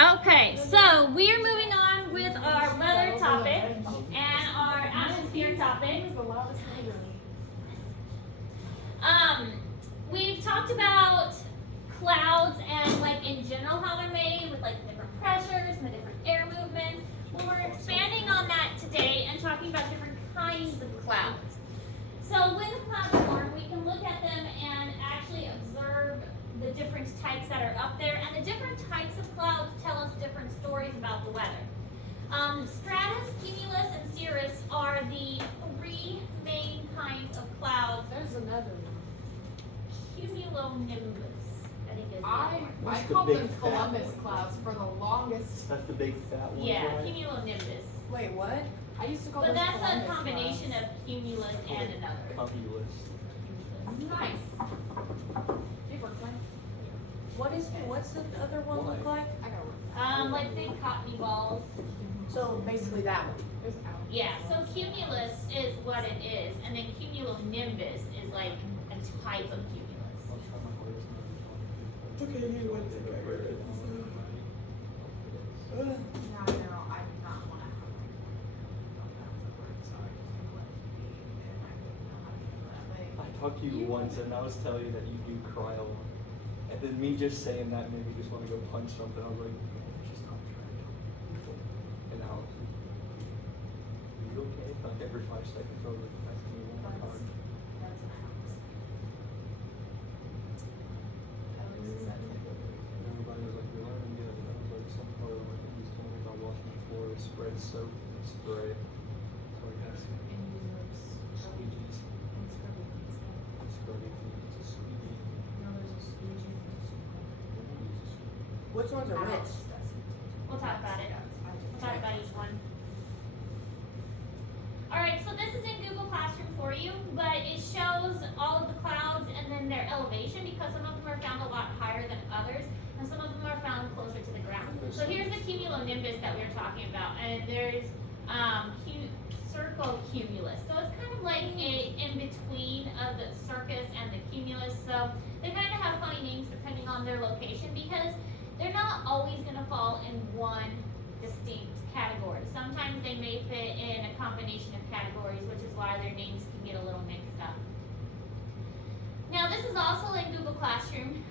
Okay, so we are moving on with our weather topic and our atmosphere topic. We've talked about clouds and like in general how they're made with like the different pressures and the different air movements. Well, we're expanding on that today and talking about different kinds of clouds. So when the clouds form, we can look at them and actually observe the different types that are up there, and the different types of clouds tell us different stories about the weather. Stratus, cumulus, and cirrus are the three main kinds of clouds. There's another one. Cumulonimbus, I think is the I other called them big fat Columbus one? clouds for the longest. That's the big fat one. one. Yeah, right? cumulonimbus. Wait, what? I used to call But those that's a Columbus combination clouds. of cumulus and another. Cumulus. Nice. Hey, Brooklyn. What's the other one look like? I got work. Like big cottony balls. So basically that one. There's out. Yeah, so cumulus is what it is, and then cumulonimbus is like a type of cumulus. Okay, you want to take over it. No, I do not want to have so I just think let it be, and I wouldn't know how to handle that. I talked to you once and I was telling you that you do cryo. And then me just saying that made me just want to go punch something. I was like, just stop trying to help people. And now, you okay? Like every 5 seconds, I was like, asking me one more time. That's an house. And everybody was like, you're learning good. And I was like, some part of like, he's telling me about washing the floor, spread soap, and spray. So I guess, squeegees. Scrubby cleans, a squeegee. Which ones are which? We'll talk about it. We'll talk about each one. Alright, so this is in Google Classroom for you, but it shows all of the clouds and then their elevation because some of them are found a lot higher than others, and some of them are found closer to the ground. So here's the cumulonimbus that we were talking about, and there's circocumulus. So it's kind of like a in between of the circus and the cumulus. So they kind of have funny names depending on their location because they're not always going to fall in one distinct category. Sometimes they may fit in a combination of categories, which is why their names can get a little mixed up. Now this is also in Google Classroom,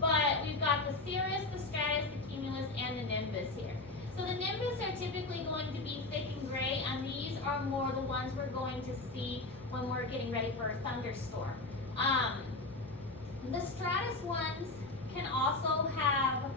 but we've got the cirrus, the stratus, the cumulus, and the nimbus here. So the nimbus are typically going to be thick and gray, and these are more the ones we're going to see when we're getting ready for a thunderstorm. The stratus ones can also have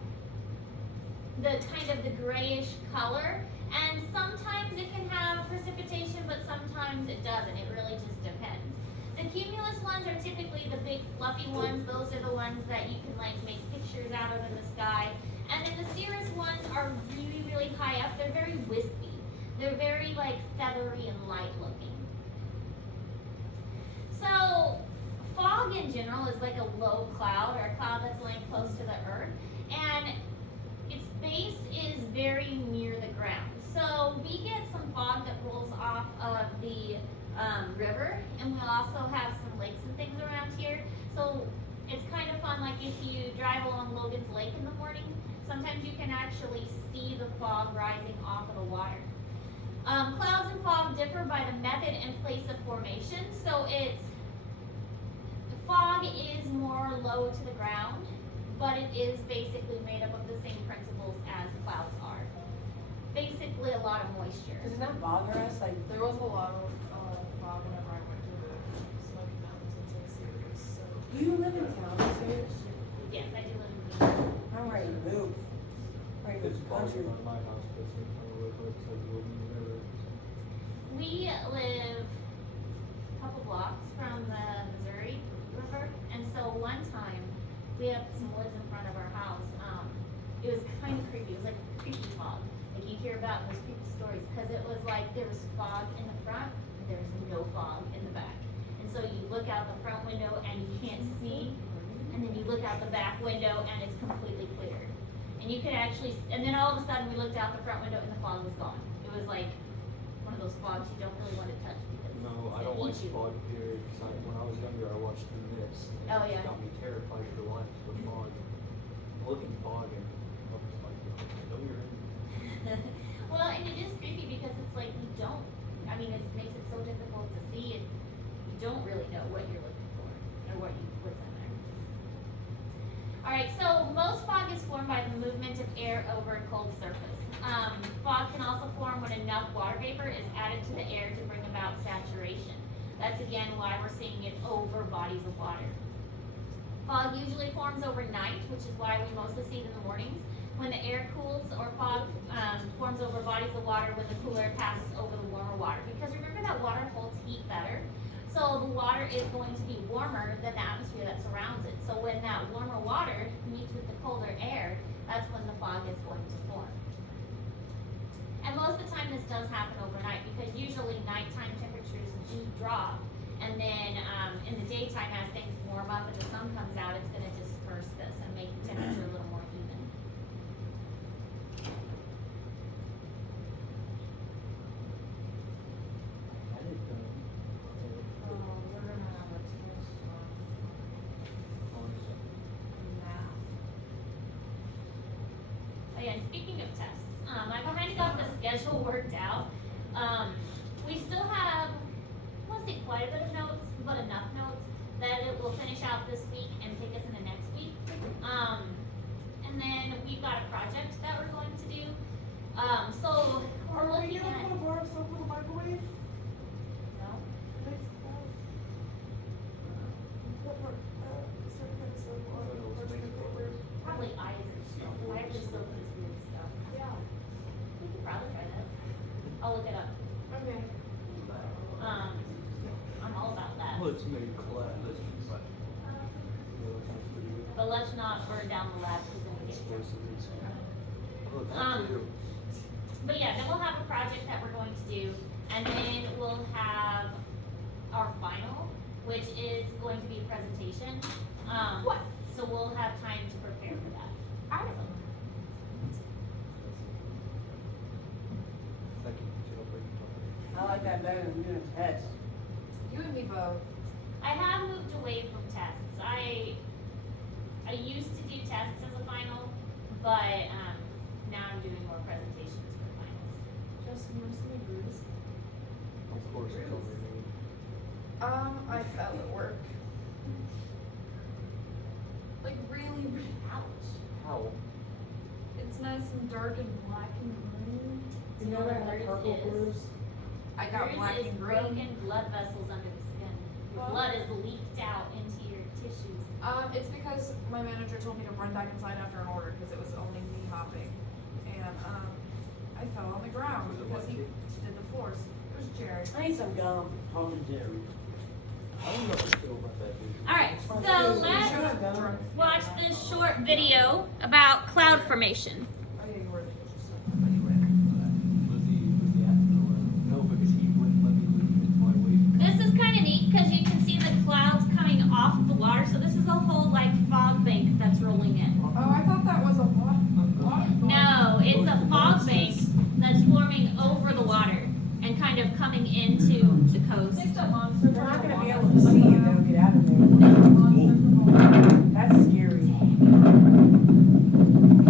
the kind of the grayish color, and sometimes it can have precipitation, but sometimes it doesn't. It really just depends. The cumulus ones are typically the big fluffy ones. Those are the ones that you can like make pictures out of in the sky. And then the cirrus ones are really, really high up. They're very wispy. They're very like feathery and light looking. So fog in general is like a low cloud or a cloud that's laying close to the earth, and its base is very near the ground. So we get some fog that rolls off of the river, and we'll also have some lakes and things around here. So it's kind of fun, like if you drive along Logan's Lake in the morning, sometimes you can actually see the fog rising off of the water. Clouds and fog differ by the method and place of formation. So fog is more low to the ground, but it is basically made up of the same principles as clouds are. Basically a lot of moisture. Doesn't that bother us? Like, There was a lot of fog whenever I went to the Smoky Mountains in Texas. So do you live in town, serious? Yes, I do live in Greenville. I'm ready to move. Ready to It's move country. probably on my house, but it's kind of look like it's moving whatever. We live a couple blocks from the Missouri River, and so one time we have some woods in front of our house. It was kind of creepy. It was like creepy fog, like you hear about in those creepy stories, because it was like there was fog in the front and there was no fog in the back. And so you look out the front window and you can't see, and then you look out the back window and it's completely clear. And you could actually, and then all of a sudden we looked out the front window and the fog was gone. It was like one of those fogs you don't really want to touch because No, I don't like fog period, because when I was younger, I watched The Mist. And Oh, yeah. It got me terrified for life, the fog. Looking fog and I was like, it's like you don't, I mean, it makes it so difficult to see and you don't really know what you're looking for or what's in there. Alright, so most fog is formed by the movement of air over a cold surface. Fog can also form when enough water vapor is added to the air to bring about saturation. That's again why we're seeing it over bodies of water. Fog usually forms overnight, which is why we mostly see it in the mornings. When the air cools or fog forms over bodies of water when the cooler passes over the warmer water. Because remember that water holds heat better. So the water is going to be warmer than the atmosphere that surrounds it. So when that warmer water meets with the colder air, that's when the fog is going to form. And most of the time this does happen overnight because usually nighttime temperatures do drop. And then in the daytime as things warm up and the sun comes out, it's going to disperse this and make the temperature a little more even. We're gonna have a test on math. Oh yeah, and speaking of tests, I kind of got the schedule worked out. We still have, I won't say quite a bit of notes, but enough notes that it will finish out this week and take us into next week. And then we've got a project that we're going to do. So we're Are we looking gonna at, put a bar of soap in the microwave? no, probably Ivory soap. Ivory soap is weird stuff. Yeah. We could probably try that. I'll look it up. Okay. I'm all about that. Well, it's made class. But let's not burn down the lab because then we get in trouble. But yeah, then we'll have a project that we're going to do, and then we'll have our final, which is going to be a presentation. What? So we'll have time to prepare for that. I like that better than doing a test. You and me both. I have moved away from tests. I used to do tests as a final, but now I'm doing more presentations for finals. Justin, you want to see me bruise? Of course, it's over. I fell at work. Like really, ouch. How? It's nice and dark and black and green. You never had Yours purple is- bruise? I got Yours black is and broken green. blood vessels under the skin. Your Oh. blood is leaked out into your tissues. It's because my manager told me to run back inside after an order because it was only me hopping. And I fell on the ground Was it because he Mikey? did the floors. It was Jerry. I need some gum. Tom and Jerry. I don't know how to feel about that dude. Alright, So so let's watch this short video about cloud formation. Oh yeah, you were in the kitchen stuff. I thought you were in. Was he at no, because he wouldn't let me leave until I waited. This is kind of neat because you can see the clouds coming off the water. So this is a whole like fog bank that's rolling in. Oh, I thought that was a waterfall. No, it's a fog bank that's forming over the water and kind of coming into the coast. They're not gonna be able to see if they don't get out of there. That's scary.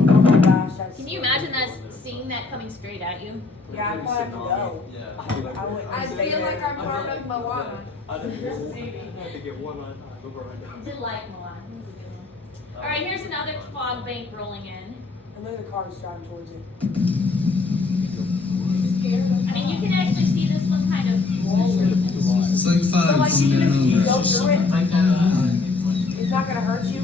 Oh my gosh, that's. Can you imagine that seeing that coming straight at you? Yeah, I'd probably have to go. Yeah. I would- I feel like I'm part of Moana. I have to get one on I did like Moana. It was a good one. All right, here's another fog bank rolling in. And then the car's driving towards it. I mean, you can actually see this one kind of rolling. It's like five. So like even if you go through it, Yeah. it's not gonna hurt you?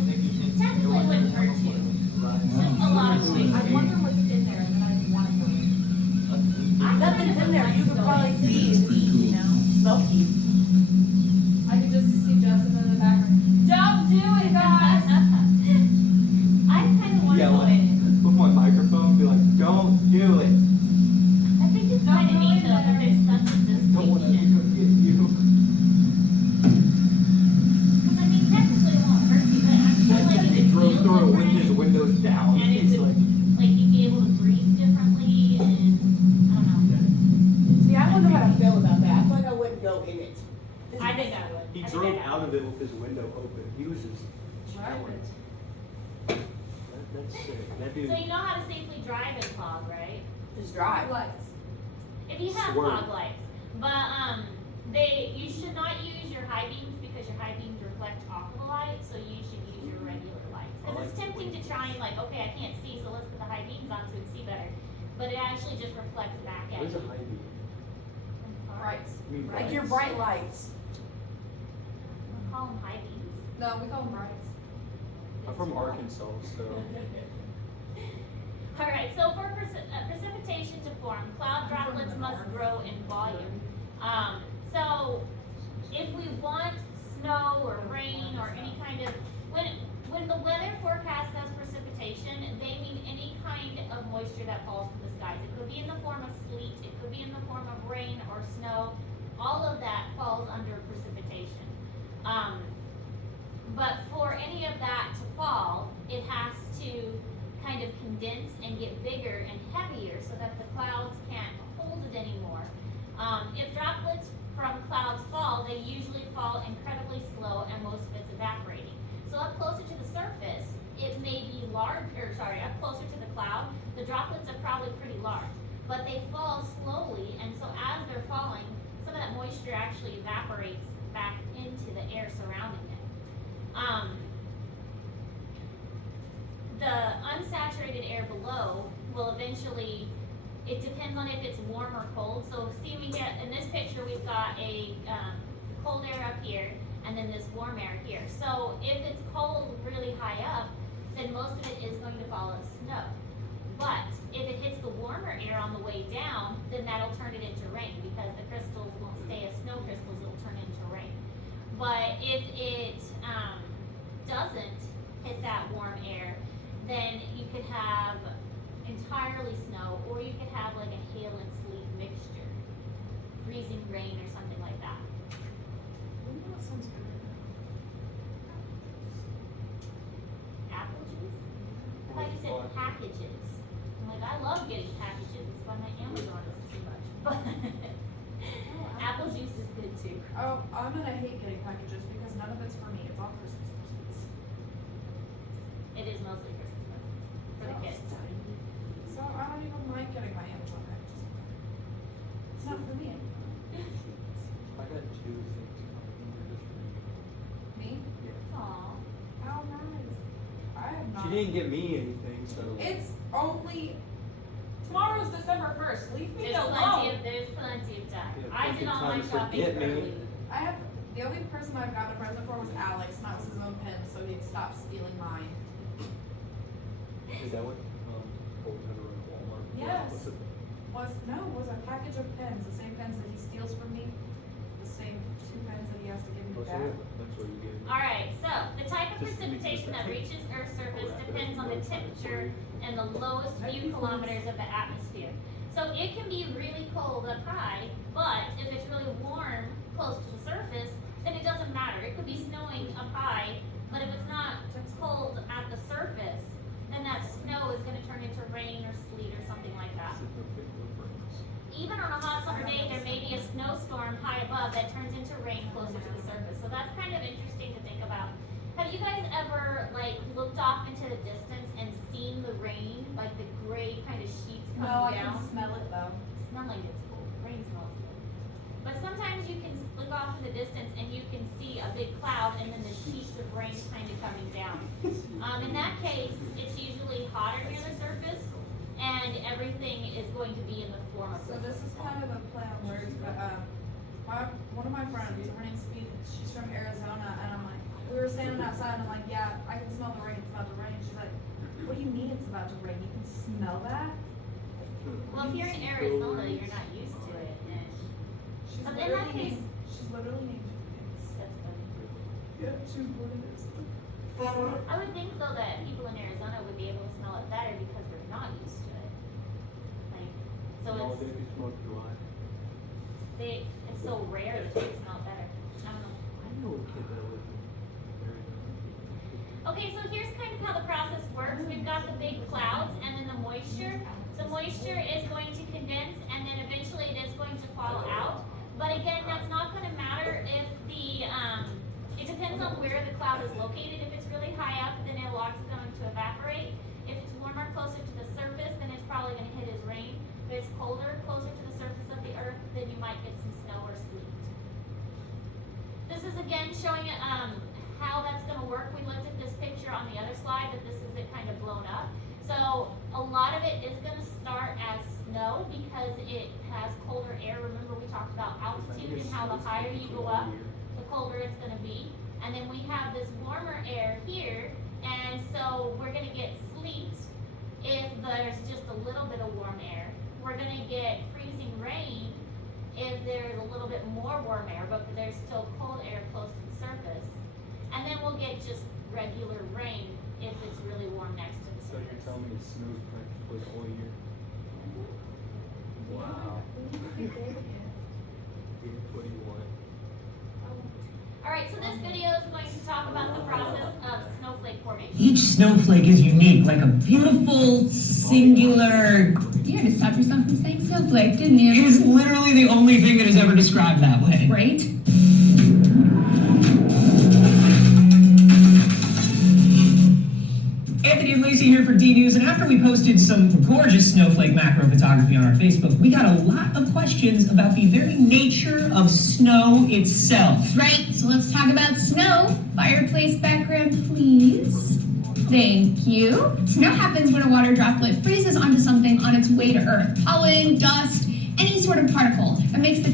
Technically wouldn't hurt you. It's just a lot of noise. I wonder what's in there and then I want to go in. Nothing's in there, you could probably see it's, you know, smoky. I could just see Justin in the background. Don't do it, guys! I kind of want to Yeah, go like, in. with my microphone, be like, don't do it. I think it's kind of neat though that there's such a Don't want to distinction. go get you. Because I mean, technically it won't hurt you, but I feel like if He it drove feels through it with different, his windows down. and it He's would, like, like you'd be able to breathe differently, and I don't know. See, I wouldn't know how to feel about that, I feel like I wouldn't go in it. I think I would. he I think drove I out of it with his window open. He was just chilling. That's sick. That dude. So you know how to safely drive in fog, right? Just drive. Lights. If you have Swerve. fog lights, but, you should not use your high beams because your high beams reflect off of the light, so you should use your regular lights. I Cause it's like tempting to try and like, okay, I can't see, so let's put the high beams on so we can see better, but it actually just reflects back at What is you. a high beam? Brights. You mean Like your brights? bright lights. We call them high beams. No, we call them brights. I'm from Arkansas, so. Alright, so for precipitation to form, cloud droplets must grow in volume. So if we want snow or rain or any kind of, when the weather forecast says precipitation, they mean any kind of moisture that falls from the skies. It could be in the form of sleet, it could be in the form of rain or snow. All of that falls under precipitation. But for any of that to fall, it has to kind of condense and get bigger and heavier so that the clouds can't hold it anymore. If droplets from clouds fall, they usually fall incredibly slow and most of it's evaporating. So up closer to the surface, it may be up closer to the cloud, the droplets are probably pretty large, but they fall slowly, and so as they're falling, some of that moisture actually evaporates back into the air surrounding it. The unsaturated air below will eventually, it depends on if it's warm or cold. So see, we get, in this picture, we've got a, cold air up here, and then this warm air here. So if it's cold really high up, then most of it is going to fall as snow. But if it hits the warmer air on the way down, then that'll turn it into rain, because the crystals won't stay as snow crystals, it'll turn into rain. But if it, doesn't hit that warm air, then you could have entirely snow, or you could have like a hail and sleet mixture, freezing rain or something like that. That sounds good. Apple juice? I thought you said packages. I'm like, I love getting packages, it's why my Amazon is too much, but apple juice is good too. Oh, I'm gonna hate getting packages because none of it's for me. It's all Christmas presents. It is mostly Christmas presents for the kids. So I don't even like getting my Amazon packages. It's not for me. I got two things coming just for you. Me? Yeah. Aw. How nice. I have not. She didn't get me anything, so. It's only tomorrow's December 1st. Leave me There's alone. there's plenty of time. Yeah, I plenty did of all time my to shopping forget me. early. I have the only person I've gotten a present for was Alex, and that was his own pen, so he'd stop stealing mine. Is that what, Colton had around Walmart? Yes. What's it? Was a package of pens, the same pens that he steals from me, the same 2 pens that he has to give me Oh, so back. that's what you gave me. Alright, so the type of Just leave it precipitation that at that. reaches Earth's surface Wrap it up depends in on the one time, temperature sorry. and the lowest few kilometers of the atmosphere. So it can be really cold up high, but if it's really warm close to the surface, then it doesn't matter. It could be snowing up high, but if it's not cold at the surface, then that snow is gonna turn into rain or sleet or something like that. Even on a hot summer day, there may be a snowstorm high above that turns into rain closer to the surface. So that's kind of interesting to think about. Have you guys ever like looked off into the distance and seen the rain, like the gray kind of sheets coming No, I down? can smell it though. Smell like it's cold. Rain smells good. But sometimes you can look off in the distance and you can see a big cloud and then the sheets of rain kind of coming down. In that case, it's usually hotter near the surface and everything is going to be in the form of So this is kind of a play on words, but one of my friends, her name's Phoenix, she's from Arizona, and I'm like, we were standing outside, and I'm like, yeah, I can smell the rain, it's about to rain. She's like, what do you mean it's about to rain? You can smell that? Well, if you're in Arizona, you're not used to it, and She's But in that case- she's literally named Phoenix. that's funny. Yeah, she's born in Arizona. I would think though that people in Arizona would be able to smell it better because they're not used to it. Like, so No, it's, they can smoke dry. it's so rare that they smell better. I don't know. I know a kid that lives in Arizona. Okay, so here's kind of how the process works. We've got the big clouds and then the moisture. The moisture is going to condense and then eventually it is going to fall out. But again, that's not gonna matter if the, it depends on where the cloud is located. If it's really high up, then it's going to evaporate. If it's warmer closer to the surface, then it's probably gonna hit as rain. If it's colder, closer to the surface of the again showing how that's gonna work. We looked at this picture on the other slide, but this is it kind of blown up. So a lot of it is gonna start as snow because it has colder air. Remember we talked about altitude and how the higher you go up, the colder it's gonna be. And then we have this warmer air here, and so we're gonna get sleet if there's just a little bit of warm air. We're gonna get freezing rain if there's a little bit more warm air, but there's still cold air close to the surface. And then we'll get just regular rain if it's really warm next to the So surface. you're telling me it snows practically all year? Wow. What do you want? Alright, so this video is going to talk about the process of snowflake formation. Each snowflake is unique, like a beautiful, singular. You had to stop yourself from saying snowflake, didn't you? It is literally the only thing that is ever described that way. Right? Anthony and Lacey here for D News, and after we posted some gorgeous snowflake macro photography on our Facebook, we got a lot of questions about the very nature of snow itself. Right, so let's talk about snow. Fireplace background, please. Thank you. Snow happens when a water droplet freezes onto something on its way to Earth. Pollen, dust, any sort of particle that makes the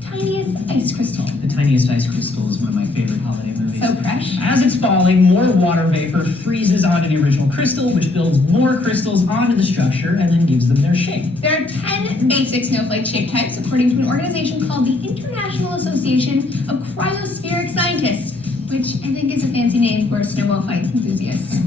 tiniest ice crystal. The Tiniest Ice Crystal is one of my favorite holiday movies. So fresh. As it's falling, more water vapor freezes onto the original crystal, which builds more crystals onto the structure and then gives them their shape. There are 10 basic snowflake shape types according to an organization called the International Association of Cryospheric Scientists, which I think is a fancy name for snowmobile enthusiasts.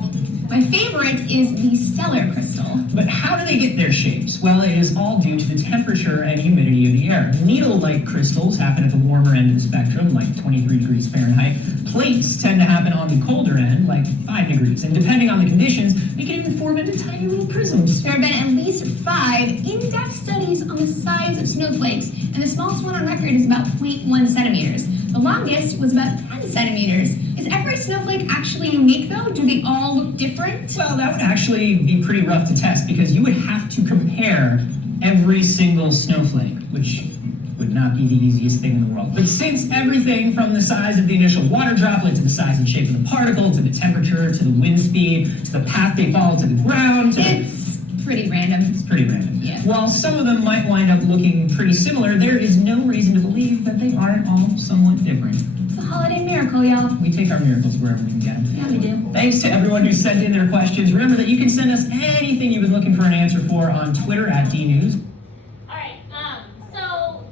My favorite is the stellar crystal. But how do they get their shapes? Well, it is all due to the temperature and humidity of the air. Needle-like crystals happen at the warmer end of the spectrum, like 23 degrees Fahrenheit. Plates tend to happen on the colder end, like 5 degrees. And depending on the conditions, they can even form into tiny little prisms. There have been at least 5 in-depth studies on the size of snowflakes, and the smallest one on record is about 0.1 centimeters. The longest was about 10 centimeters. Is every snowflake actually unique though? Do they all look different? Well, that would actually be pretty rough to test because you would have to compare every single snowflake, which would not be the easiest thing in the world. But since everything from the size of the initial water droplet to the size and shape of the particle to the temperature to the wind speed to the path they follow to the ground to It's pretty random. It's pretty random. Yeah. While some of them might wind up looking pretty similar, there is no reason to believe that they aren't all somewhat different. It's a holiday miracle, y'all. We take our miracles wherever we can get them. Yeah, we do. Thanks to everyone who sent in their questions. Remember that you can send us anything you've been looking for an answer for on Twitter at DNews. Alright, so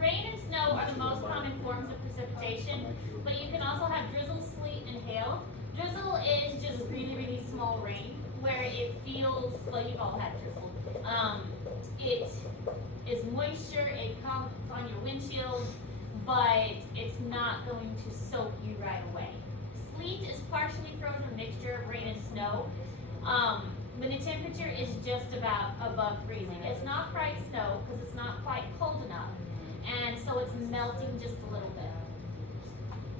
rain and snow are the most common forms of precipitation, but you can also have drizzle, sleet, and hail. Drizzle is just really, really small rain where it feels, well, you've all had drizzle. It is moisture, it comes on your windshield, but it's not going to soak you right away. Sleet is partially frozen mixture of rain and snow. When the temperature is just about above freezing. It's not quite snow because it's not quite cold enough. And so it's melting just a little bit.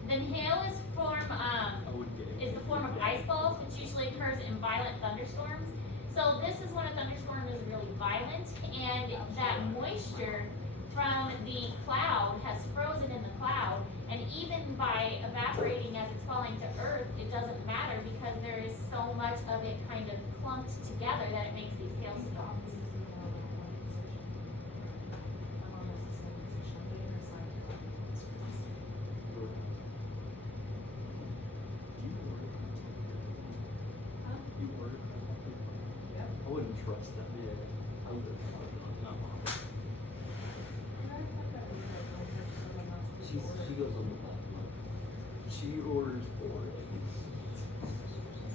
Then hail is the form of ice balls, which usually occurs in violent thunderstorms. So this is when a thunderstorm is really violent, and that moisture from the cloud has frozen in the cloud, and even by evaporating as it's falling to earth, it doesn't matter because there is so much of it kind of clumped together that it makes these hailstorms. I wouldn't trust that. Yeah. I would not. She goes on the black one. She orders 4 eggs.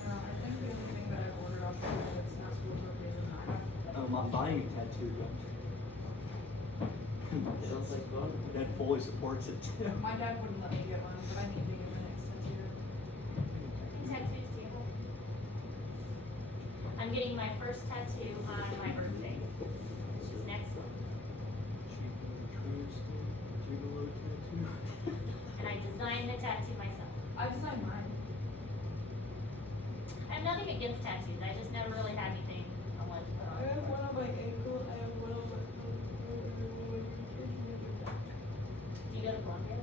I think the only thing that I ordered off the web that's not school related is I have. I'm buying a tattoo gun. Sounds like fun. Dad fully supports it. My dad wouldn't let me get one, but I need to get my next tattoo. Tattoos do you have? I'm getting my first tattoo on my birthday, which is next month. And I designed the tattoo myself. I designed mine. I have nothing against tattoos, I just never really had anything I wanted to put on. have one on my ankle, I have one on my Do you go to Columbia?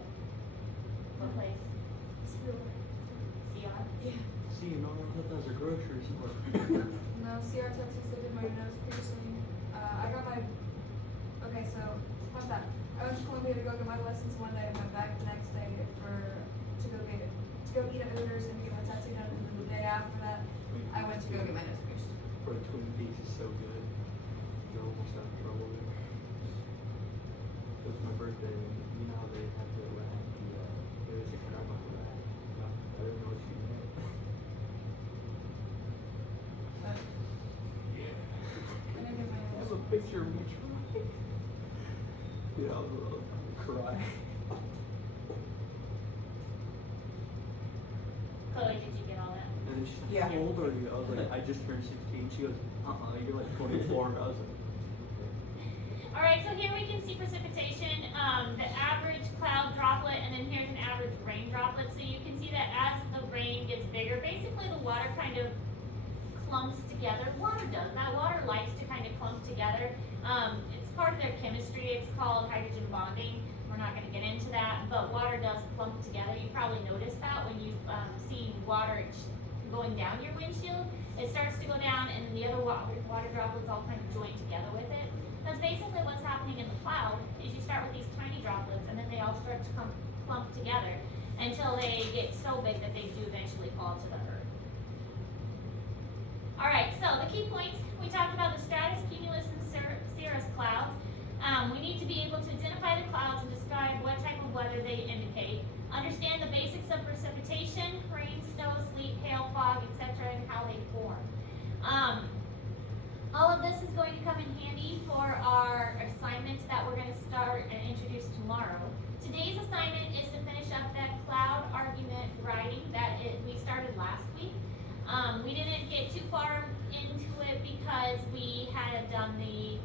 No, Sierra, Texas, they did my nose piercing. I got my, okay, so, what's that? I went to Columbia to go get my lessons one day and went back the next day to go eat at Hooters and get my tattoo done, and then the day after that, I went to go get my nose pierced. For Twin Peaks is so good. You almost have trouble there. It was my birthday, and you know how they have the rat, there was a crab on the rat. I didn't know what she meant. But, I didn't get my I have nose a picture of me trying. Yeah, I'll cry. Chloe, did you get all that? And then she's like, Yeah. how old are you? I was like, I just turned 16. She goes, you're like 24. I was like, All right, so here we can see precipitation, the average cloud droplet, and then here's an average rain droplet. So you can see that as the rain gets bigger, basically the water kind of clumps together. Water does that. Water likes to kind of clump together. It's part of their chemistry. It's called hydrogen bonding. We're not going to get into that, but water does clump together. You probably noticed that when you've seen water going down your windshield. It starts to go down, and then the other water droplets all kind of join together with it. That's basically what's happening in the cloud. Is you start with these tiny droplets, and then they all start to clump together until they get so big that they do eventually fall to the earth. All right, so the key points, we talked about the stratus, cumulus, and cirrus clouds. We need to be able to identify the clouds and describe what type of weather they indicate. Understand the basics of precipitation, rain, snow, sleet, hail, fog, etc., and how they form. All of this is going to come in handy for our assignment that we're going to start and introduce tomorrow. Today's assignment is to finish up that cloud argument writing that we started last week. We didn't get too far into it because we had done the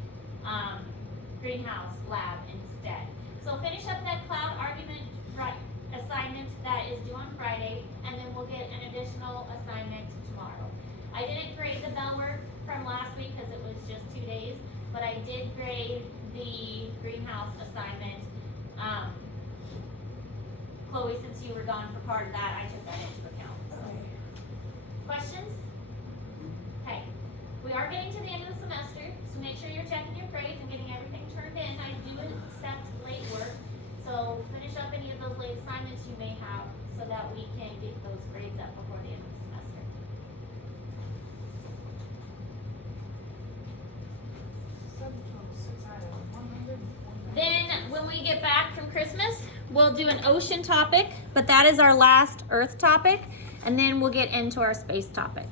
greenhouse lab instead. So finish up that cloud argument assignment that is due on Friday, and then we'll get an additional assignment tomorrow. I didn't grade the bell work from last week because it was just 2 days, but I did grade the greenhouse assignment. Chloe, since you were gone for part of that, I took that into account. So. Questions? Okay. We are getting to the end of the semester, so make sure you're checking your grades and getting everything turned in. I do accept late work, so finish up any of those late assignments you may have so that we can get those grades up before the end of the semester. Then when we get back from Christmas, we'll do an ocean topic, but that is our last Earth topic, and then we'll get into our space topic.